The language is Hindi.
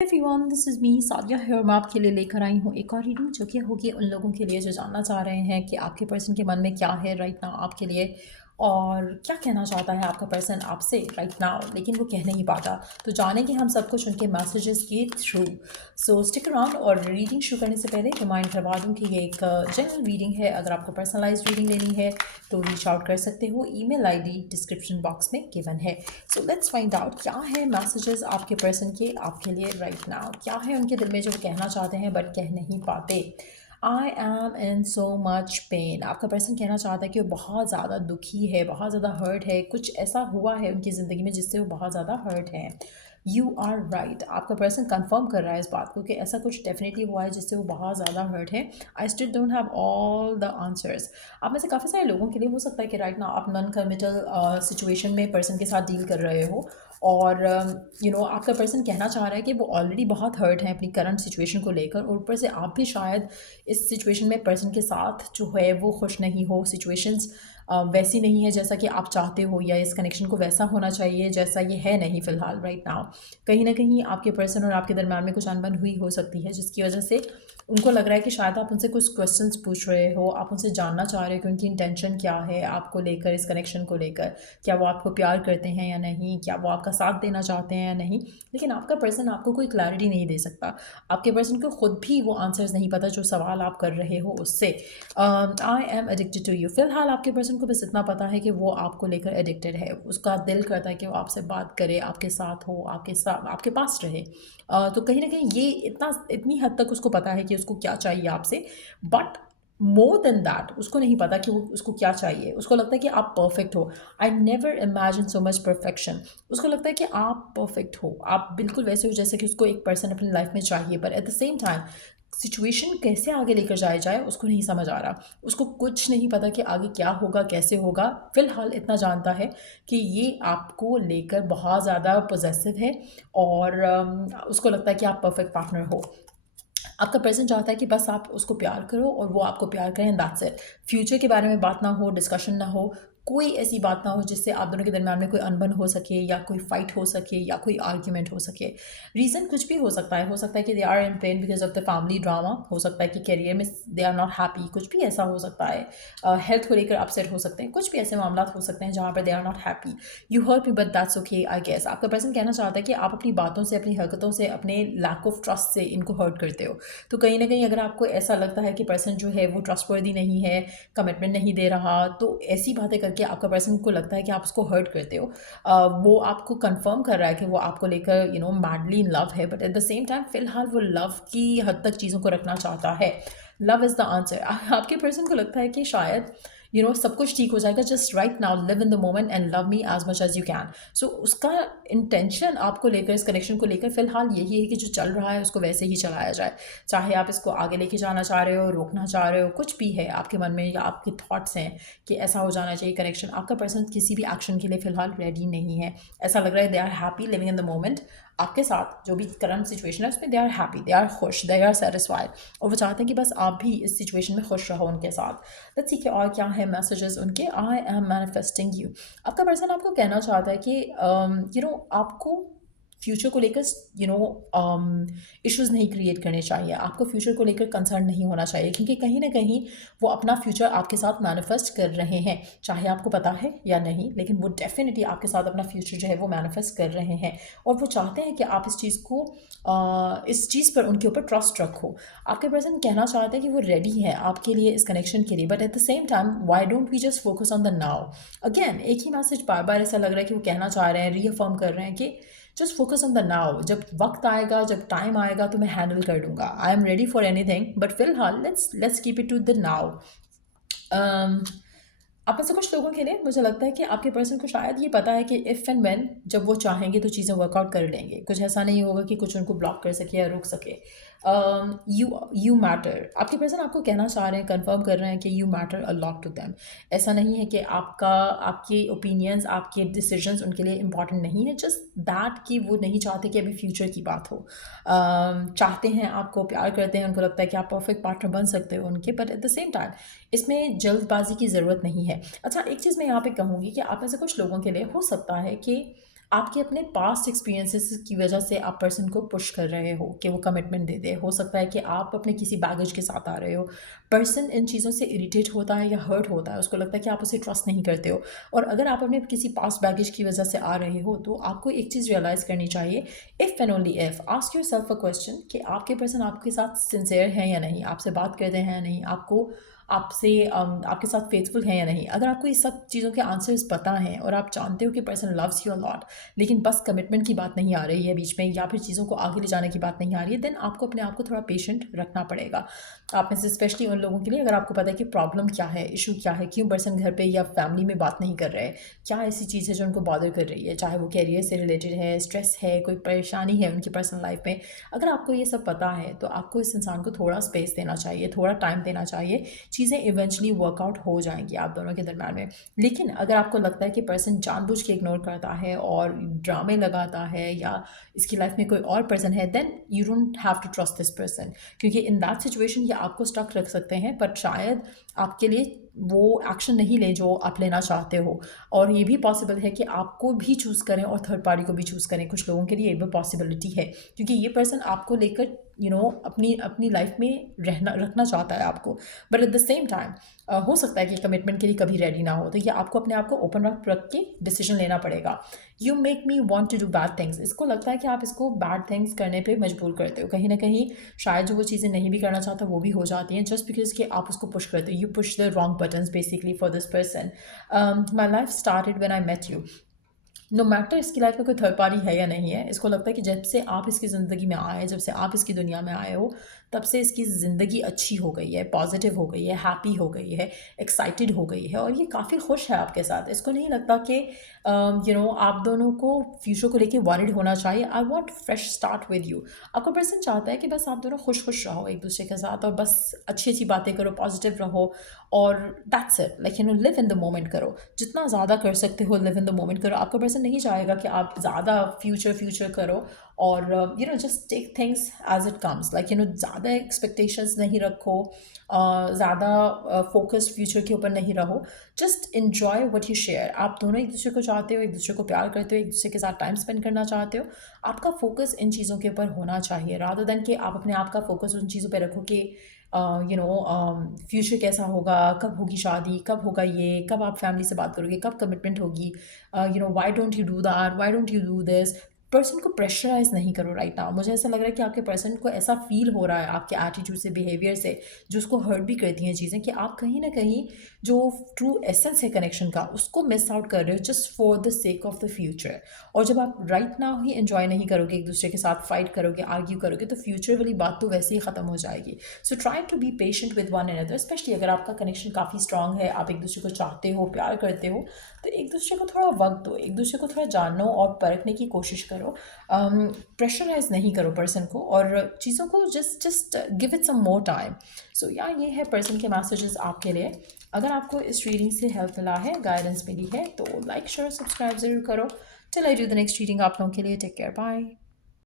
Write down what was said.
Everyone, this is me Sadia है और मैं आपके लिए लेकर आई हूँ एक और रीडिंग जो कि होगी उन लोगों के लिए जो जानना चाह रहे हैं कि आपके पर्सन के मन में क्या है राइट नाउ आपके लिए और क्या कहना चाहता है आपका पर्सन आपसे राइट नाउ, लेकिन वो कह नहीं पाता। तो जानेंगे हम सब कुछ उनके मैसेजेस के थ्रू। सो स्टिक अराउंड। और रीडिंग शुरू करने से पहले रिमाइंड करवा दूँ कि ये एक जनरल रीडिंग है। अगर आपको पर्सनलाइज्ड रीडिंग लेनी है तो रीच आउट कर सकते हो। ईमेल आईडी डिस्क्रिप्शन बॉक्स में गिवन है। सो लेट्स फाइंड आउट क्या है मैसेजेस आपके पर्सन के आपके लिए राइट नाउ। क्या है उनके दिल में जो वो कहना चाहते हैं बट कह नहीं पाते। I am in so much pain. आपका पर्सन कहना चाहता है कि वो बहुत ज़्यादा दुखी है, बहुत ज़्यादा हर्ट है। कुछ ऐसा हुआ है उनकी ज़िंदगी में जिससे वो बहुत ज़्यादा हर्ट है। You are right. आपका पर्सन कंफर्म कर रहा है इस बात को कि ऐसा कुछ डेफिनेटली हुआ है जिससे वो बहुत ज़्यादा हर्ट है। I still don't have all the answers. आप में से काफ़ी सारे लोगों के लिए हो सकता है कि राइट नाउ आप नॉन कमिटल सिचुएशन में पर्सन के साथ डील कर रहे हो और आपका पर्सन कहना चाह रहा है कि वो ऑलरेडी बहुत हर्ट है अपनी करंट सिचुएशन को लेकर, और ऊपर से आप भी शायद इस सिचुएशन में पर्सन के साथ जो है वो खुश नहीं हो। सिचुएशंस वैसी नहीं है जैसा कि आप चाहते हो, या इस कनेक्शन को वैसा होना चाहिए जैसा ये है नहीं फ़िलहाल राइट नाउ। कहीं ना कहीं आपके पर्सन और आपके दरम्यान में कुछ अनबन हुई हो सकती है जिसकी वजह से उनको लग रहा है कि शायद आप उनसे कुछ क्वेश्चंस पूछ रहे हो, आप उनसे जानना चाह रहे हो कि उनकी इंटेंशन क्या है आपको लेकर, इस कनेक्शन को लेकर। क्या वो आपको प्यार करते हैं या नहीं, क्या वो आपका साथ देना चाहते हैं या नहीं। लेकिन आपका पर्सन आपको कोई क्लैरिटी नहीं दे सकता। आपके पर्सन को खुद भी वो आंसर्स नहीं पता जो सवाल आप कर रहे हो उससे। I am addicted to you. फिलहाल आपके पर्सन को बस इतना पता है कि वो आपको लेकर एडिक्टेड है। उसका दिल करता है कि वो आपसे बात करे, आपके साथ हो, आपके साथ आपके पास रहे। तो कहीं ना कहीं ये इतनी हद तक उसको पता है कि उसको क्या चाहिए आपसे। बट मोर देन दैट उसको नहीं पता कि वो उसको क्या चाहिए। उसको लगता है कि आप परफेक्ट हो। I never imagine so much perfection. उसको लगता है कि आप परफेक्ट हो, आप बिल्कुल वैसे हो जैसे कि उसको एक पर्सन अपनी लाइफ में चाहिए। But at the same time situation कैसे आगे लेकर जाया जाए उसको नहीं समझ आ रहा। उसको कुछ नहीं पता कि आगे क्या होगा, कैसे होगा। फिलहाल इतना जानता है कि ये आपको लेकर बहुत ज़्यादा पॉजेसिव है और उसको लगता है कि आप परफेक्ट पार्टनर हो। आपका पर्सन चाहता है कि बस आप उसको प्यार करो और वो आपको प्यार करें, दैट्स इट। फ्यूचर के बारे में बात ना हो, डिस्कशन ना हो, कोई ऐसी बात ना हो जिससे आप दोनों के दरमियान में कोई अनबन हो सके या कोई फाइट हो सके या कोई आर्ग्यूमेंट हो सके। रीज़न कुछ भी हो सकता है कि they are in pain because of the family drama. हो सकता है कि करियर में दे आर नॉट हैप्पी, कुछ भी ऐसा हो सकता है। हेल्थ को लेकर अपसेट हो सकते हैं, कुछ भी ऐसे मामला हो सकते हैं जहाँ पर they are not happy. You hurt me but that's okay I guess. आपका पर्सन कहना चाहता है कि आप अपनी बातों से, अपनी हरकतों से, अपने लैक ऑफ ट्रस्ट से इनको हर्ट करते हो। तो कहीं ना कहीं अगर आपको ऐसा लगता है कि पर्सन जो है वो ट्रस्टवर्दी नहीं है, कमिटमेंट नहीं दे रहा, तो ऐसी बातें करके आपका पर्सन को लगता है कि आप उसको हर्ट करते हो। वो आपको कंफर्म कर रहा है कि वो आपको लेकर मैडली इन लव है। But at the same time फिलहाल वो लव की हद तक चीज़ों को रखना चाहता है। Love is the answer. आपके पर्सन को लगता है कि शायद सब कुछ ठीक हो जाएगा। Just right now live in the moment and love me as much as you can. So उसका इंटेंशन आपको लेकर, इस कनेक्शन को लेकर फिलहाल यही है कि जो चल रहा है उसको वैसे ही चलाया जाए। चाहे आप इसको आगे लेके जाना चाह रहे हो, रोकना चाह रहे हो, कुछ भी है आपके मन में या आपके थॉट्स हैं कि ऐसा हो जाना चाहिए कनेक्शन, आपका पर्सन किसी भी एक्शन के लिए फ़िलहाल रेडी नहीं है। ऐसा लग रहा है they are happy living in the moment. आपके साथ जो भी करंट सिचुएशन है उसमें they are happy, they are खुश, दे आर सेटिस्फाइड, और वो चाहते हैं कि बस आप भी इस सिचुएशन में खुश रहो उनके साथ। लेट्स सी कि और क्या है मैसेजेस उनके। I am manifesting you. आपका पर्सन आपको कहना चाहता है कि आपको फ्यूचर को लेकर इश्यूज़ नहीं क्रिएट करने चाहिए। आपको फ्यूचर को लेकर कंसर्न नहीं होना चाहिए, क्योंकि कहीं ना कहीं वो अपना फ्यूचर आपके साथ मैनिफेस्ट कर रहे हैं, चाहे आपको पता है या नहीं। लेकिन वो डेफिनेटली आपके साथ अपना फ्यूचर जो है वो मैनिफेस्ट कर रहे हैं, और वो चाहते हैं कि आप इस चीज़ पर उनके ऊपर ट्रस्ट रखो। आपके पर्सन कहना चाहते हैं कि वो रेडी है आपके लिए, इस कनेक्शन के लिए। But at the same time why don't we just focus on the now. Again एक ही मैसेज बार बार ऐसा लग रहा है कि वो कहना चाह रहे हैं, रीअफर्म कर रहे हैं कि just focus on the now. जब वक्त आएगा, जब टाइम आएगा तो मैं हैंडल कर लूँगा। I am ready for anything, but फिलहाल let's keep it to the now. आप में से कुछ लोगों के लिए मुझे लगता है कि आपके पर्सन को शायद ये पता है कि इफ़ एंड व्हेन जब वो चाहेंगे तो चीज़ें वर्कआउट कर लेंगे। कुछ ऐसा नहीं होगा कि कुछ उनको ब्लॉक कर सके या रोक सके। You matter. आपके पर्सन आपको कहना चाह रहे हैं, कंफर्म कर रहे हैं कि you matter a lot to them. ऐसा नहीं है कि आपके ओपिनियंस, आपके डिसीजंस उनके लिए इंपॉर्टेंट नहीं है। जस्ट दैट कि वो नहीं चाहते कि अभी फ्यूचर की बात हो। चाहते हैं, आपको प्यार करते हैं, उनको लगता है कि आप परफेक्ट पार्टनर बन सकते हो उनके। But at the same time इसमें जल्दबाजी की ज़रूरत नहीं है। अच्छा, एक चीज़ मैं यहाँ पे कहूँगी कि आप में से कुछ लोगों के लिए हो सकता है कि आपके अपने पास्ट एक्सपीरियंसेस की वजह से आप पर्सन को पुश कर रहे हो कि वो कमिटमेंट दे दे। हो सकता है कि आप अपने किसी बैगेज के साथ आ रहे हो, पर्सन इन चीज़ों से इरिटेट होता है या हर्ट होता है, उसको लगता है कि आप उसे ट्रस्ट नहीं करते हो। और अगर आप अपने किसी पास्ट बैगेज की वजह से आ रहे हो तो आपको एक चीज़ रियलाइज़ करनी चाहिए, if and only if ask your self a question कि आपके पर्सन आपके साथ सिंसियर हैं या नहीं, आपसे बात करते हैं या नहीं, आपके साथ फेथफुल है या नहीं। अगर आपको ये सब चीज़ों के आंसर्स पता हैं और आप जानते हो कि person loves you a lot, लेकिन बस कमिटमेंट की बात नहीं आ रही है बीच में या फिर चीज़ों को आगे ले जाने की बात नहीं आ रही है, देन आपको अपने आप को थोड़ा पेशेंट रखना पड़ेगा। आप में से स्पेशली उन लोगों के लिए, अगर आपको पता है कि प्रॉब्लम क्या है, इशू क्या है, क्यों पर्सन घर पे या फैमिली में बात नहीं कर रहे हैं, क्या ऐसी चीज़ है जो उनको बॉदर कर रही है, चाहे वो कैरियर से रिलेटेड है, स्ट्रेस है, कोई परेशानी है उनकी पर्सनल लाइफ में। अगर आपको ये सब पता है तो आपको इस इंसान को थोड़ा स्पेस देना चाहिए, थोड़ा टाइम देना चाहिए। चीज़ें इवेंचुअली वर्कआउट हो जाएंगी आप दोनों के दरम्यान में। लेकिन अगर आपको लगता है कि पर्सन जानबूझ के इग्नोर करता है और ड्रामे लगाता है या इसकी लाइफ में कोई और पर्सन है, then you don't have to trust this person, क्योंकि इन दैट सिचुएशन ये आपको स्टक रख सकते हैं, बट शायद आपके लिए वो एक्शन नहीं लें जो आप लेना चाहते हो। और ये भी पॉसिबल है कि आपको भी चूज़ करें और थर्ड पार्टी को भी चूज़ करें। कुछ लोगों के लिए ये भी पॉसिबिलिटी है, क्योंकि ये पर्सन आपको लेकर अपनी अपनी लाइफ में रहना रखना चाहता है आपको, but at the same time हो सकता है कि कमिटमेंट के लिए कभी रेडी ना हो। तो ये आपको अपने आप को ओपन रख के डिसीजन लेना पड़ेगा। You make me want to do bad things, इसको लगता है कि आप इसको बैड थिंग्स करने पे मजबूर करते हो। कहीं ना कहीं शायद जो वो चीज़ें नहीं भी करना चाहता वो भी हो जाती हैं, जस्ट बिकॉज कि आप उसको पुश करते हो। You push the wrong buttons basically for this person. My life started when I met you. No matter इसकी लाइफ में कोई थर्ड पार्टी है या नहीं है, इसको लगता है कि जब से आप इसकी ज़िंदगी में आए, जब से आप इसकी दुनिया में आए हो, तब से इसकी ज़िंदगी अच्छी हो गई है, पॉजिटिव हो गई है, हैप्पी हो गई है, एक्साइटेड हो गई है और ये काफ़ी खुश है आपके साथ। इसको नहीं लगता कि आप दोनों को फ्यूचर को लेके वॉरिड होना चाहिए। I want fresh start with you. आपका पर्सन चाहता है कि बस आप दोनों खुश खुश रहो एक दूसरे के साथ और बस अच्छी अच्छी बातें करो, पॉजिटिव रहो और that's it. Like live in the moment करो, जितना ज़्यादा कर सकते हो लिव इन द मोमेंट करो। आपका पर्सन नहीं चाहेगा कि आप ज़्यादा फ्यूचर करो और just take things as it comes. Like ज़्यादा एक्सपेक्टेशंस नहीं रखो, ज़्यादा फोकस फ्यूचर के ऊपर नहीं रहो। Just enjoy what you share. आप दोनों एक दूसरे को चाहते हो, एक दूसरे को प्यार करते हो, एक दूसरे के साथ टाइम स्पेंड करना चाहते हो। आपका फोकस इन चीज़ों के ऊपर होना चाहिए, रादर देन कि आप अपने आप का फोकस उन चीज़ों पर रखो कि फ्यूचर कैसा होगा, कब होगी शादी, कब होगा ये, कब आप फैमिली से बात करोगे, कब कमिटमेंट होगी, why don't you do that, why don't you do this. Person को प्रेशराइज नहीं करो राइट नाउ। मुझे ऐसा लग रहा है कि आपके पर्सन को ऐसा फील हो रहा है आपके एटीट्यूड से, बिहेवियर से, जो उसको हर्ट भी करती हैं चीज़ें, कि आप कहीं ना कहीं जो ट्रू एसेंस है कनेक्शन का उसको मिस आउट कर रहे हो just for the sake of the future. और जब आप राइट नाउ ही एंजॉय नहीं करोगे, एक दूसरे के साथ फाइट करोगे, आर्ग्यू करोगे, तो फ्यूचर वाली बात तो वैसे ही ख़त्म हो जाएगी। So try to be patient with one another, specially अगर आपका कनेक्शन काफ़ी स्ट्रांग है, आप एक दूसरे को चाहते हो, प्यार करते हो, तो एक दूसरे को थोड़ा वक्त दो, एक दूसरे को थोड़ा जाननो और परखने की कोशिश करो। प्रेशराइज नहीं करो पर्सन को और चीज़ों को just give it some more time. So या ये है पर्सन के मैसेजेस आपके लिए। अगर आपको इस रीडिंग से हेल्प मिला है, गाइडेंस मिली है, तो लाइक शेयर सब्सक्राइब ज़रूर करो। Till I do the next reading आप लोगों के लिए, टेक केयर, बाय।